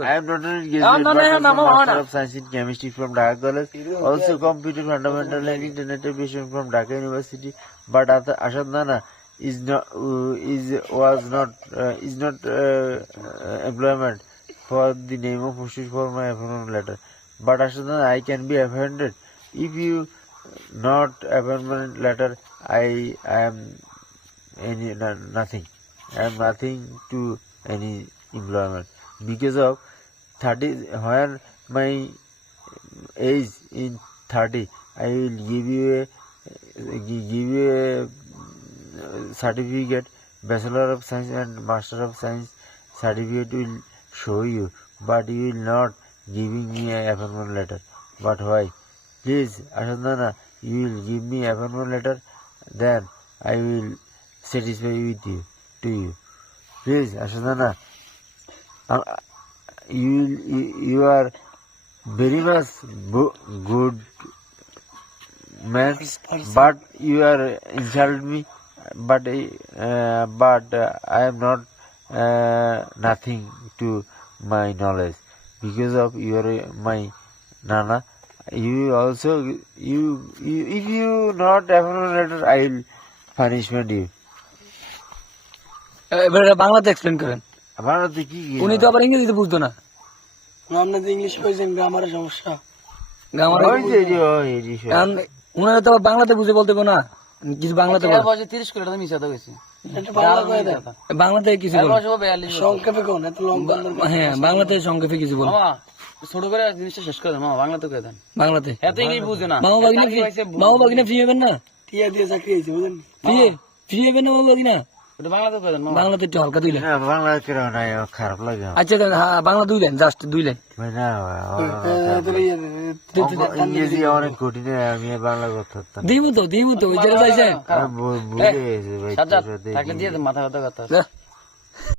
I am not an engagement, but as a Master of Science in Chemistry from Dhaka College, also Computer Fundamental and Internet Education from Dhaka University. But Ashad Nana is not employment for the name of postage for my appointment letter. But Ashad Nana, I can be appointed if you not appointment letter. I am nothing. I am nothing to any employment. Because of 30, when my age in 30, I will give you a certificate, Bachelor of Science and Master of Science certificate will show you, but you will not giving me a appointment letter. But why? Please, Ashandana, you will give me appointment letter, then I will satisfy with you, to you. Please, Ashandana. You are very much good man, but you are insult me. But I am not nothing to my knowledge because of your my nana. You also you if you not have a letter, I will punishment you. এবারে বাংলাতে এক্সপ্লেন করেন। বাংলাতে কি উনি তো আবার ইংরেজিতে বুঝতো না। আপনাদের ইংলিশ কইছেন গ্রামারের সমস্যা। উনারা তো আবার বাংলাতে বুঝে বলতে না কিছু বাংলাতে 30 করে এটা মিশাতে গেছে। বাংলাতে কিছু সংক্ষেপে কোন এত লম্বা হ্যাঁ বাংলাতে সংক্ষেপে কিছু বল মামা ছোট করে জিনিসটা শেষ করে দেন মামা বাংলাতে কই দেন বাংলাতে এত ইংলিশ বুঝে না মামা বাগিনা ফ্রি হবেন না টিয়া দিয়ে চাকরি হয়েছে বুঝলেন ফ্রি হবেন না মামা বাগিনা এটা বাংলাতে কই দেন মামা বাংলাতে একটু হালকা দুই লাইন বাংলা কেন নাই খারাপ লাগে আচ্ছা বাংলা দুই লাইন জাস্ট দুই লাইন না ইংরেজি অনেক কঠিন আমি বাংলা করতে পারতাম দিমু তো ওই জায়গায় যাইছেন ভুলে গেছি ভাই সাজ্জাদ থাকলে দিয়ে দেন মাথা ব্যথা করতে